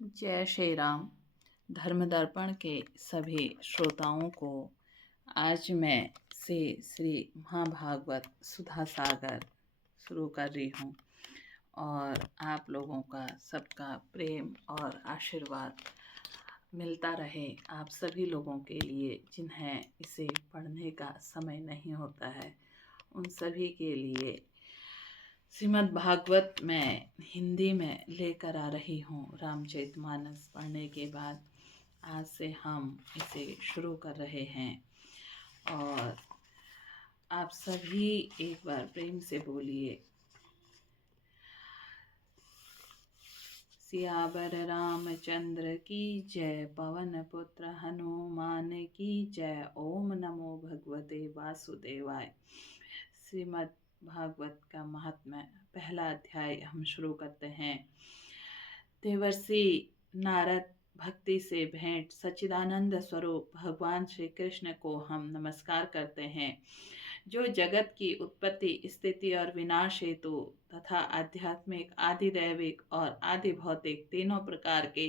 जय श्री राम। धर्म दर्पण के सभी श्रोताओं को आज मैं से श्री महाभागवत सुधा सागर शुरू कर रही हूँ और आप लोगों का सबका प्रेम और आशीर्वाद मिलता रहे आप सभी लोगों के लिए जिन्हें इसे पढ़ने का समय नहीं होता है, उन सभी के लिए श्रीमद् भागवत मैं हिंदी में लेकर आ रही हूँ। रामचरितमानस पढ़ने के बाद आज से हम इसे शुरू कर रहे हैं और आप सभी एक बार प्रेम से बोलिए, सियावर रामचंद्र की जय, पवन पुत्र हनुमान की जय। ओम नमो भगवते वासुदेवाय। श्रीमद् भागवत का महात्म्य पहला अध्याय हम शुरू करते हैं। देवर्षि नारद भक्ति से भेंट सच्चिदानंद स्वरूप भगवान श्री कृष्ण को हम नमस्कार करते हैं, जो जगत की उत्पत्ति, स्थिति और विनाश हेतु तथा आध्यात्मिक, आदि दैविक और आदि भौतिक तीनों प्रकार के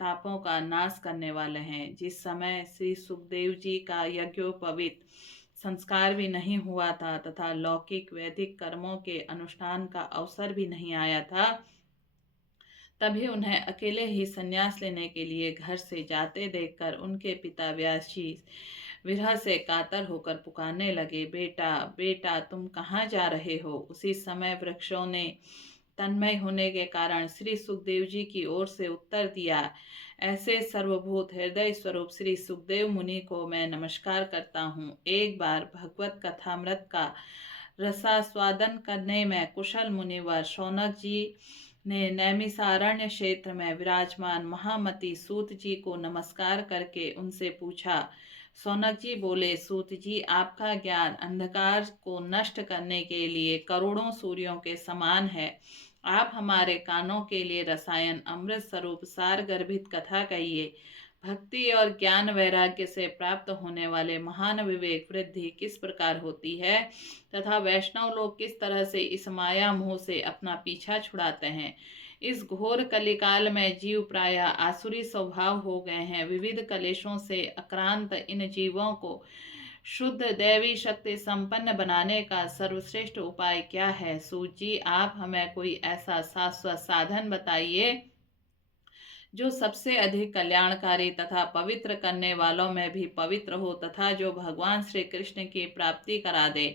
तापों का नाश करने वाले हैं। जिस समय श्री सुखदेव जी का यज्ञोपवीत संस्कार भी नहीं हुआ था तथा लौकिक वैदिक कर्मों के अनुष्ठान का अवसर भी नहीं आया था, तभी उन्हें अकेले ही संन्यास लेने के लिए घर से जाते देखकर उनके पिता व्यास जी विरह से कातर होकर पुकारने लगे, बेटा बेटा तुम कहाँ जा रहे हो। उसी समय वृक्षों ने तन्मय होने के कारण श्री सुखदेव जी की ओर से उत्तर दिया, ऐसे सर्वभूत हृदय स्वरूप श्री सुखदेव मुनि को मैं नमस्कार करता हूँ। एक बार भगवत कथामृत का रसास्वादन करने में कुशल मुनिवर शौनक जी ने नैमिषारण्य क्षेत्र में विराजमान महामती सूत जी को नमस्कार करके उनसे पूछा। शौनक जी बोले, सूत जी, आपका ज्ञान अंधकार को नष्ट करने के लिए करोड़ों सूर्यों के समान है। आप हमारे कानों के लिए रसायन अमृत स्वरूप सार गर्भित कथा कहिए। भक्ति और ज्ञान वैराग्य से प्राप्त होने वाले महान विवेक वृद्धि किस प्रकार होती है तथा वैष्णव लोग किस तरह से इस माया मोह से अपना पीछा छुड़ाते हैं। इस घोर कलिकाल में जीव प्रायः आसुरी स्वभाव हो गए हैं। विविध कलेशों से आक्रांत इन जीवों को शुद्ध दैवी शक्ति संपन्न बनाने का सर्वश्रेष्ठ उपाय क्या है। सूत जी, आप हमें कोई ऐसा शाश्वत साधन बताइए जो सबसे अधिक कल्याणकारी तथा पवित्र करने वालों में भी पवित्र हो तथा जो भगवान श्री कृष्ण की प्राप्ति करा दे।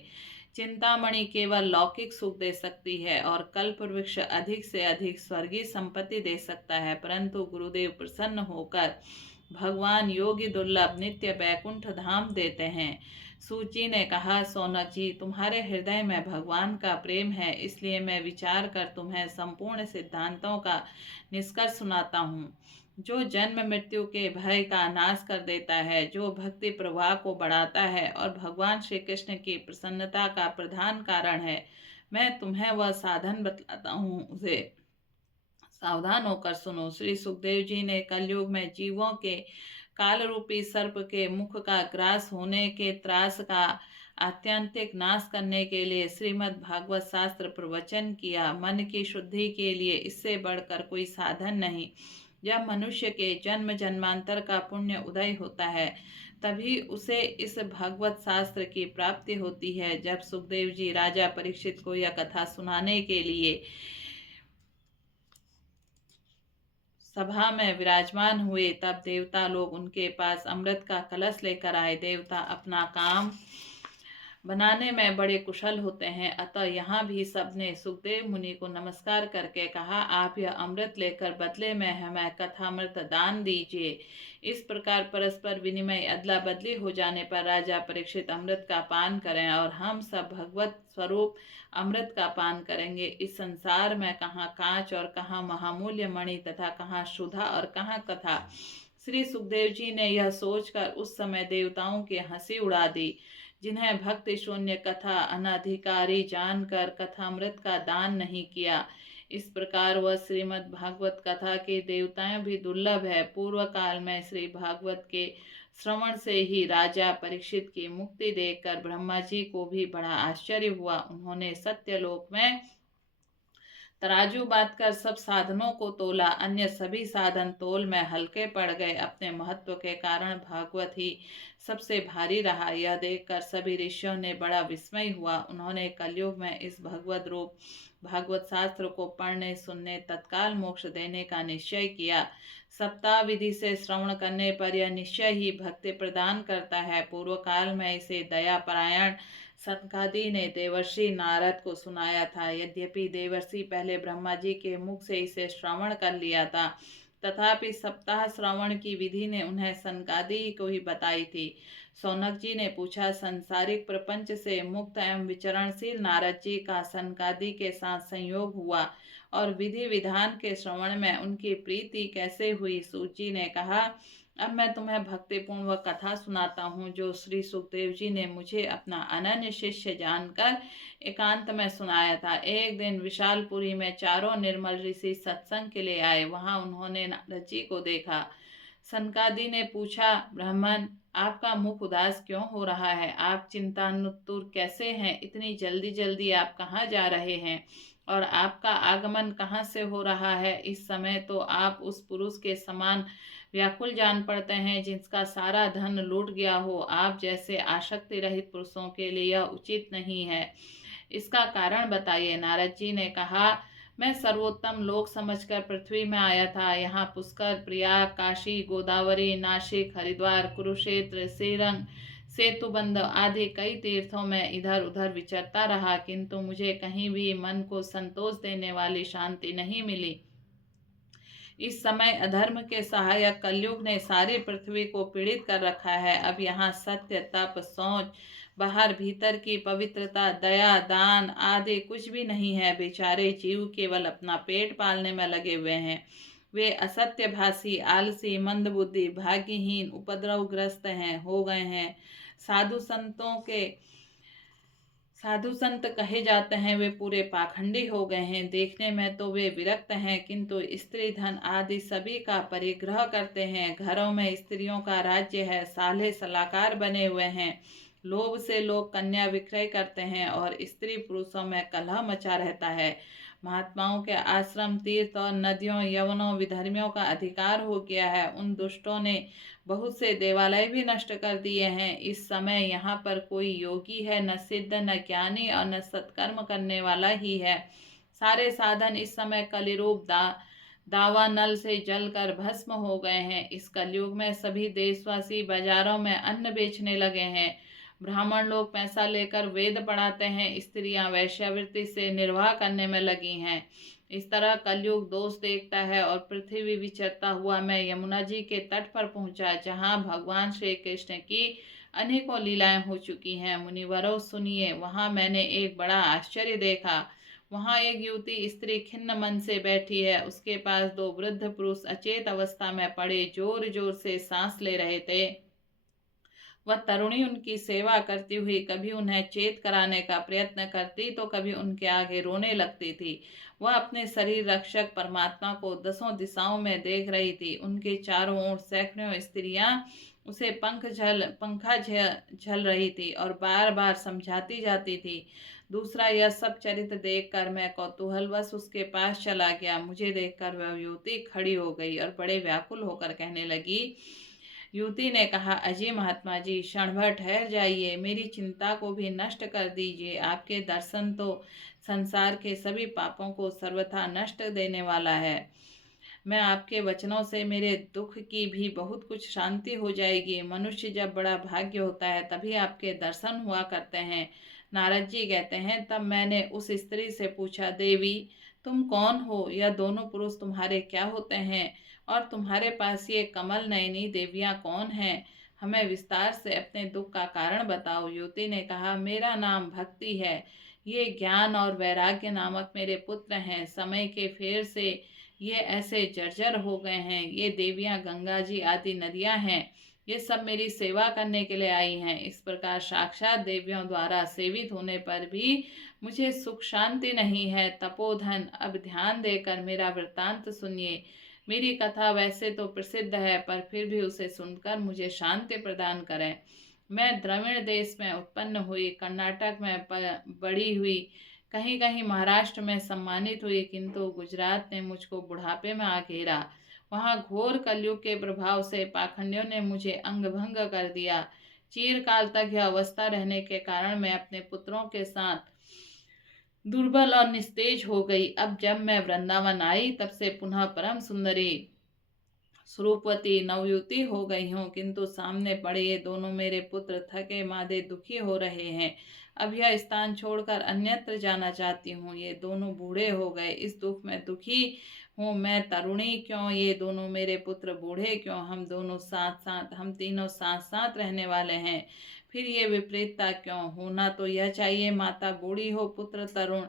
चिंतामणि केवल लौकिक सुख दे सकती है और कल्प वृक्ष अधिक से अधिक स्वर्गीय संपत्ति दे सकता है, परंतु गुरुदेव प्रसन्न होकर भगवान योगी दुर्लभ नित्य बैकुंठ धाम देते हैं। सूची ने कहा, सोनक जी, तुम्हारे हृदय में भगवान का प्रेम है, इसलिए मैं विचार कर तुम्हें संपूर्ण सिद्धांतों का निष्कर्ष सुनाता हूँ, जो जन्म मृत्यु के भय का नाश कर देता है, जो भक्ति प्रवाह को बढ़ाता है और भगवान श्री कृष्ण की प्रसन्नता का प्रधान कारण है। मैं तुम्हें वह साधन बतलाता हूँ, उसे सावधान होकर सुनो। श्री सुखदेव जी ने कलयुग में जीवों के काल रूपी सर्प के मुख का ग्रास होने के त्रास का आत्यंतिक नाश करने के लिए श्रीमद् भागवत शास्त्र प्रवचन किया। मन की शुद्धि के लिए इससे बढ़कर कोई साधन नहीं। जब मनुष्य के जन्म जन्मांतर का पुण्य उदय होता है, तभी उसे इस भागवत शास्त्र की प्राप्ति होती है। जब सुखदेव जी राजा परीक्षित को यह कथा सुनाने के लिए सभा में विराजमान हुए, तब देवता लोग उनके पास अमृत का कलश लेकर आए। देवता अपना काम बनाने में बड़े कुशल होते हैं, अतः यहाँ भी सबने सुखदेव मुनि को नमस्कार करके कहा, आप यह अमृत लेकर बदले में हमें कथामृत दान दीजिए। इस प्रकार परस्पर विनिमय अदला बदली हो जाने पर राजा परीक्षित अमृत का पान करें और हम सब भगवत स्वरूप अमृत का पान करेंगे। इस संसार में कहाँ कांच और कहाँ महामूल्य मणि तथा कहाँ सुधा और कहाँ कथा। श्री सुखदेव जी ने यह सोचकर उस समय देवताओं की हंसी उड़ा दी, जिन्हें भक्ति शून्य कथा अनाधिकारी जानकर कथामृत का दान नहीं किया। इस प्रकार वह श्रीमद् भागवत कथा के देवताएं भी दुर्लभ है। पूर्व काल में श्री भागवत के श्रवण से ही राजा परीक्षित की मुक्ति देखकर ब्रह्मा जी को भी बड़ा आश्चर्य हुआ। उन्होंने सत्यलोक में तराजू बांधकर सब साधनों को तोला, अन्य सभी साधन तोल में हल्के पड़ गए। अपने महत्व के कारण भागवत ही सबसे भारी रहा। यह देखकर सभी ऋषियों ने बड़ा विस्मय हुआ। उन्होंने कलयुग में इस भगवत रूप भागवत शास्त्र को पढ़ने सुनने तत्काल मोक्ष देने का निश्चय किया। सप्ताह विधि से श्रवण करने पर यह निश्चय ही भक्ति प्रदान करता है। पूर्व काल में इसे दया परायण सनकादि ने देवर्षि नारद को सुनाया था। यद्यपि देवर्षि पहले ब्रह्मा जी के मुख से इसे श्रवण कर लिया था, तथापि सप्ताह श्रवण की विधि ने उन्हें सनकादि को ही बताई थी। सौनक जी ने पूछा, संसारिक प्रपंच से मुक्त एवं विचरणशील नारद जी का सनकादि के साथ संयोग हुआ और विधि विधान के श्रवण में उनकी प्रीति कैसे हुई? सूत जी ने कहा, अब मैं तुम्हें भक्तिपूर्ण वह कथा सुनाता हूँ जो श्री सुखदेव जी ने मुझे अपना अनन्य शिष्य जानकर एकांत में सुनाया था। एक दिन विशालपुरी में चारों निर्मल ऋषि सत्संग के लिए आए। वहां उन्होंने नारद जी को देखा। सनकादि ने पूछा, ब्राह्मण, आपका मुख उदास क्यों हो रहा है? आप चिंतानुत्तुर कैसे हैं? इतनी जल्दी जल्दी आप कहाँ जा रहे हैं और आपका आगमन कहाँ से हो रहा है? इस समय तो आप उस पुरुष के समान व्याकुल जान पड़ते हैं जिसका सारा धन लूट गया हो। आप जैसे आसक्ति रहित पुरुषों के लिए यह उचित नहीं है। इसका कारण बताइए। नारद जी ने कहा, मैं सर्वोत्तम लोक समझकर पृथ्वी में आया था। यहाँ पुष्कर, प्रयाग, काशी, गोदावरी, नासिक, हरिद्वार, कुरुक्षेत्र, श्रीरंग, सेतुबंध आदि कई तीर्थों में इधर उधर विचरता रहा, किंतु मुझे कहीं भी मन को संतोष देने वाली शांति नहीं मिली। इस समय अधर्म के सहायक कलयुग ने सारी पृथ्वी को पीड़ित कर रखा है। अब यहाँ सत्य, तप, शौच, बाहर भीतर की पवित्रता, दया, दान आदि कुछ भी नहीं है। बेचारे जीव केवल अपना पेट पालने में लगे हुए हैं। वे असत्यभाषी, आलसी, मंदबुद्धि, भाग्यहीन, उपद्रवग्रस्त हो गए हैं। साधु संतों के साधु संत कहे जाते हैं, वे पूरे पाखंडी हो गए हैं। देखने में तो वे विरक्त हैं, किंतु स्त्री धन आदि सभी का परिग्रह करते हैं। घरों में स्त्रियों का राज्य है। साले सलाहकार बने हुए हैं। लोभ से लोग कन्या विक्रय करते हैं और स्त्री पुरुषों में कलह मचा रहता है। महात्माओं के आश्रम, तीर्थ और नदियों, यवनों, विधर्मियों का अधिकार हो गया है। उन दुष्टों ने बहुत से देवालय भी नष्ट कर दिए हैं। इस समय यहाँ पर कोई योगी है न सिद्ध, न ज्ञानी और न सत्कर्म करने वाला ही है। सारे साधन इस समय कलिरूप दावा नल से जलकर भस्म हो गए हैं। इस कलयुग में सभी देशवासी बाजारों में अन्न बेचने लगे हैं। ब्राह्मण लोग पैसा लेकर वेद पढ़ाते हैं। स्त्रियां वैश्यावृत्ति से निर्वाह करने में लगी हैं। इस तरह कलयुग दोष देखता है और पृथ्वी विचरता हुआ मैं यमुना जी के तट पर पहुंचा, जहां भगवान श्री कृष्ण की अनेकों लीलाएं हो चुकी हैं। मुनिवरों सुनिए, वहां मैंने एक बड़ा आश्चर्य देखा। वहां एक युवती स्त्री खिन्न मन से बैठी है। उसके पास दो वृद्ध पुरुष अचेत अवस्था में पड़े जोर जोर से सांस ले रहे थे। वह तरुणी उनकी सेवा करती हुई कभी उन्हें चेत कराने का प्रयत्न करती तो कभी उनके आगे रोने लगती थी। वह अपने शरीर रक्षक परमात्मा को दसों दिशाओं में देख रही थी। उनके चारों ओर सैकड़ों स्त्रियां उसे पंखा झल रही थी और बार बार समझाती जाती थी। दूसरा, यह सब चरित्र देखकर मैं कौतूहलवश उसके पास चला गया। मुझे देखकर वह युवती खड़ी हो गई और बड़े व्याकुल होकर कहने लगी। युवती ने कहा, अजय महात्मा जी, क्षण भर ठहर जाइए, मेरी चिंता को भी नष्ट कर दीजिए। आपके दर्शन तो संसार के सभी पापों को सर्वथा नष्ट देने वाला है। मैं आपके वचनों से मेरे दुख की भी बहुत कुछ शांति हो जाएगी। मनुष्य जब बड़ा भाग्य होता है तभी आपके दर्शन हुआ करते हैं। नारद जी कहते हैं, तब मैंने उस स्त्री से पूछा, देवी तुम कौन हो? यह दोनों पुरुष तुम्हारे क्या होते हैं और तुम्हारे पास ये कमल नयनी देवियां कौन हैं? हमें विस्तार से अपने दुख का कारण बताओ। युवती ने कहा, मेरा नाम भक्ति है। ये ज्ञान और वैराग्य नामक मेरे पुत्र हैं। समय के फेर से ये ऐसे जर्जर हो गए हैं। ये देवियां गंगा जी आदि नदियां हैं। ये सब मेरी सेवा करने के लिए आई हैं। इस प्रकार साक्षात देवियों द्वारा सेवित होने पर भी मुझे सुख शांति नहीं है। तपोधन, अब ध्यान देकर मेरा वृत्तांत सुनिए। मेरी कथा वैसे तो प्रसिद्ध है, पर फिर भी उसे सुनकर मुझे शांति प्रदान करें। मैं द्रविड़ देश में उत्पन्न हुई, कर्नाटक में बड़ी हुई, कहीं कहीं महाराष्ट्र में सम्मानित हुई, किंतु गुजरात ने मुझको बुढ़ापे में आ घेरा। वहां घोर कलयुग के प्रभाव से पाखंडियों ने मुझे अंग भंग कर दिया। चिरकाल तक यह अवस्था रहने के कारण मैं अपने पुत्रों के साथ दुर्बल और निस्तेज हो गई। अब जब मैं वृंदावन आई, तब से पुनः परम सुंदरी स्वरूपवती नवयुवती हो गई हूँ, किंतु सामने पड़े ये दोनों मेरे पुत्र थके मादे दुखी हो रहे हैं। अब यह स्थान छोड़कर अन्यत्र जाना चाहती हूँ। ये दोनों बूढ़े हो गए, इस दुख में दुखी हूँ। मैं तरुणी क्यों, ये दोनों मेरे पुत्र बूढ़े क्यों? हम तीनों साथ साथ रहने वाले हैं, फिर ये विपरीतता क्यों? होना तो यह चाहिए, माता बूढ़ी हो, पुत्र तरुण।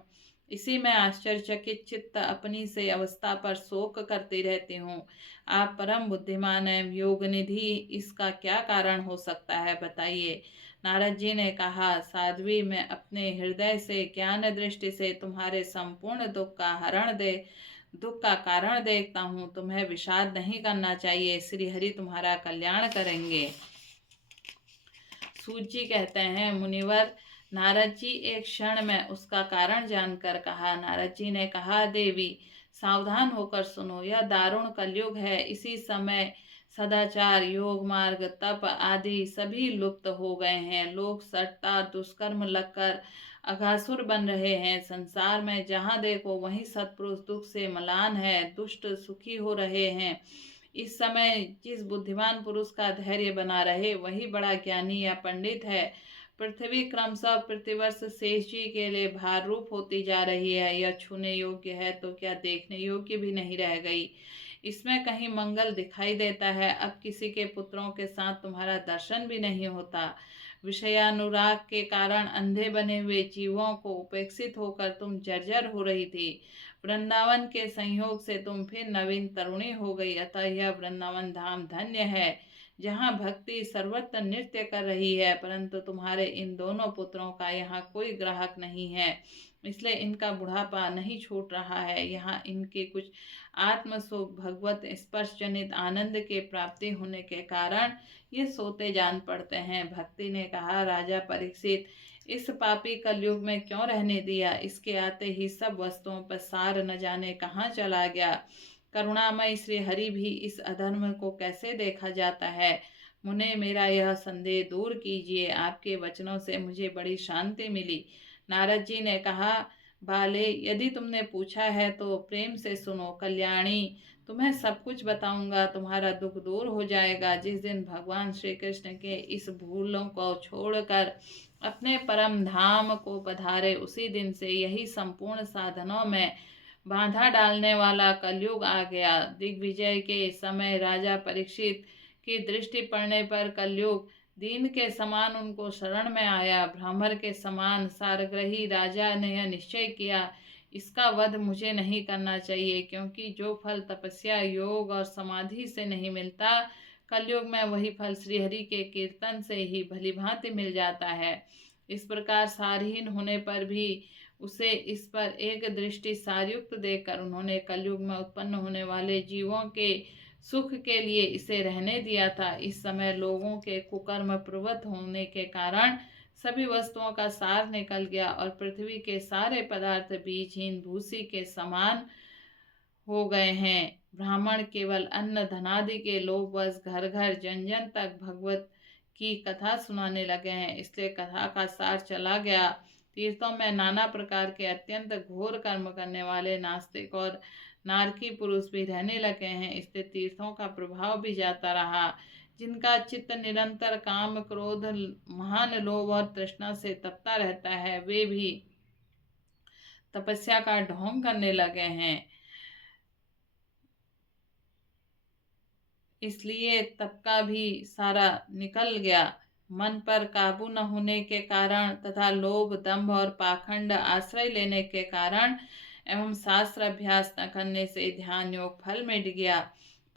इसी में आश्चर्यचकित चित्त अपनी से अवस्था पर शोक करती रहती हूँ। आप परम बुद्धिमान एवं योग निधि, इसका क्या कारण हो सकता है, बताइए। नारद जी ने कहा, साध्वी, मैं अपने हृदय से ज्ञान दृष्टि से तुम्हारे संपूर्ण दुख का कारण देखता हूँ। तुम्हें विषाद नहीं करना चाहिए, श्री हरि तुम्हारा कल्याण करेंगे। सूत जी कहते हैं, मुनिवर, नारद जी एक क्षण में उसका कारण जानकर कहा। नारद जी ने कहा, देवी, सावधान होकर सुनो, यह दारुण कलयुग है। इसी समय सदाचार, योग मार्ग, तप आदि सभी लुप्त हो गए हैं। लोग सट्टा दुष्कर्म लगकर अघासुर बन रहे हैं। संसार में जहाँ देखो वहीं सत्पुरुष दुख से मलान है, दुष्ट सुखी हो रहे हैं। इस समय जिस बुद्धिमान पुरुष का धैर्य बना रहे, वही बड़ा ज्ञानी या पंडित है। पृथ्वी क्रमशः प्रतिवर्ष शेष जी के लिए भार रूप होती जा रही है। यह छूने योग्य है तो क्या देखने योग्य भी नहीं रह गई। इसमें कहीं मंगल दिखाई देता है। अब किसी के पुत्रों के साथ तुम्हारा दर्शन भी नहीं होता। विषयानुराग के कारण अंधे बने हुए जीवों को उपेक्षित होकर तुम जर्जर हो रही थी। वृंदावन के संयोग से तुम फिर नवीन तरुणी हो गई। अतः यह वृंदावन धाम धन्य है, जहाँ भक्ति सर्वत्र नृत्य कर रही है। परंतु तुम्हारे इन दोनों पुत्रों का यहाँ कोई ग्राहक नहीं है, इसलिए इनका बुढ़ापा नहीं छूट रहा है। यहाँ इनके कुछ आत्मसुख, भगवत स्पर्श जनित आनंद के प्राप्ति होने के कारण ये सोते जान पड़ते हैं। भक्ति ने कहा, राजा परीक्षित, इस पापी कलयुग में क्यों रहने दिया? इसके आते ही सब वस्तुओं पर सार न जाने कहाँ चला गया। करुणामय श्री हरि भी इस अधर्म को कैसे देखा जाता है? मुने, मेरा यह संदेह दूर कीजिए। आपके वचनों से मुझे बड़ी शांति मिली। नारद जी ने कहा, बाले, यदि तुमने पूछा है तो प्रेम से सुनो। कल्याणी, तुम्हें सब कुछ बताऊंगा, तुम्हारा दुख दूर हो जाएगा। जिस दिन भगवान श्री कृष्ण के इस भूलों को छोड़कर अपने परम धाम को पधारे, उसी दिन से यही संपूर्ण साधनों में बाधा डालने वाला कलयुग आ गया। दिग्विजय के समय राजा परीक्षित की दृष्टि पड़ने पर कलयुग दीन के समान उनको शरण में आया। ब्राह्मण के समान सारग्रही राजा ने यह निश्चय किया, इसका वध मुझे नहीं करना चाहिए, क्योंकि जो फल तपस्या, योग और समाधि से नहीं मिलता, कलयुग में वही फल श्रीहरि के कीर्तन से ही भली भांति मिल जाता है। इस प्रकार सारहीन होने पर भी उसे इस पर एक दृष्टि सारयुक्त देकर उन्होंने कलयुग में उत्पन्न होने वाले जीवों के सुख के लिए इसे रहने दिया था। इस समय लोगों के कुकर्म प्रवृत्त होने के कारण सभी वस्तुओं का सार निकल गया और पृथ्वी के सारे पदार्थ बीजहीन भूसी के समान हो गए हैं। ब्राह्मण केवल अन्न धनादि के लोभ बस घर घर जन जन तक भगवत की कथा सुनाने लगे हैं, इसलिए कथा का सार चला गया। तीर्थों में नाना प्रकार के अत्यंत घोर कर्म करने वाले नास्तिक और नारकी पुरुष भी रहने लगे हैं, इसलिए तीर्थों का प्रभाव भी जाता रहा। जिनका चित्त निरंतर काम, क्रोध, महान लोभ और तृष्णा से तपता रहता है, वे भी तपस्या का ढोंग करने लगे हैं। इसलिए तप का भी सारा निकल गया। मन पर काबू न होने के कारण तथा लोभ, दंभ और पाखंड आश्रय लेने के कारण एवं शास्त्र अभ्यास न करने से ध्यान योग फल मिट गया।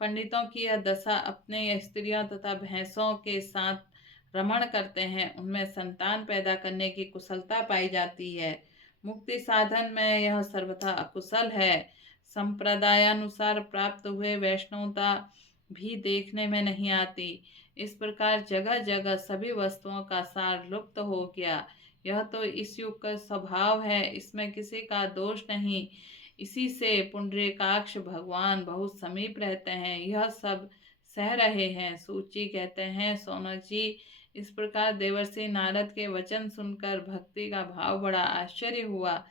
पंडितों की यह दशा अपने स्त्रियों तथा भैंसों के साथ रमण करते हैं, उनमें संतान पैदा करने की कुशलता पाई जाती है। मुक्ति साधन में यह सर्वथा अकुशल है। संप्रदायानुसार प्राप्त हुए वैष्णवता भी देखने में नहीं आती। इस प्रकार जगह जगह सभी वस्तुओं का सार लुप्त हो गया। यह तो इस युग का स्वभाव है, इसमें किसी का दोष नहीं। इसी से पुंडरीकाक्ष भगवान बहुत समीप रहते हैं, यह सब सह रहे हैं। सूची कहते हैं, सौनक जी, इस प्रकार देवर्षि नारद के वचन सुनकर भक्ति का भाव बड़ा आश्चर्य हुआ।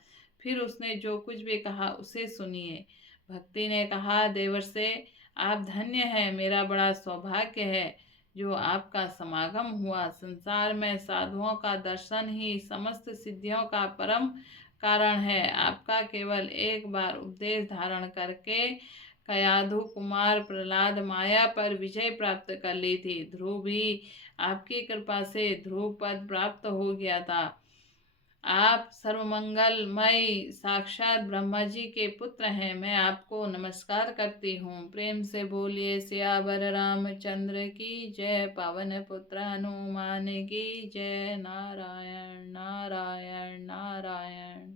फिर उसने जो कुछ भी कहा उसे सुनिए। भक्ति ने कहा, देवर्षि आप धन्य हैं, मेरा बड़ा सौभाग्य है जो आपका समागम हुआ। संसार में साधुओं का दर्शन ही समस्त सिद्धियों का परम कारण है। आपका केवल एक बार उपदेश धारण करके कयाधु कुमार प्रहलाद माया पर विजय प्राप्त कर ली थी। ध्रुव भी आपकी कृपा से ध्रुव पद प्राप्त हो गया था। आप सर्वमंगलमय साक्षात ब्रह्मा जी के पुत्र हैं, मैं आपको नमस्कार करती हूँ। प्रेम से बोलिए सियावर रामचंद्र की जय, पवन पुत्र हनुमान की जय। नारायण नारायण नारायण।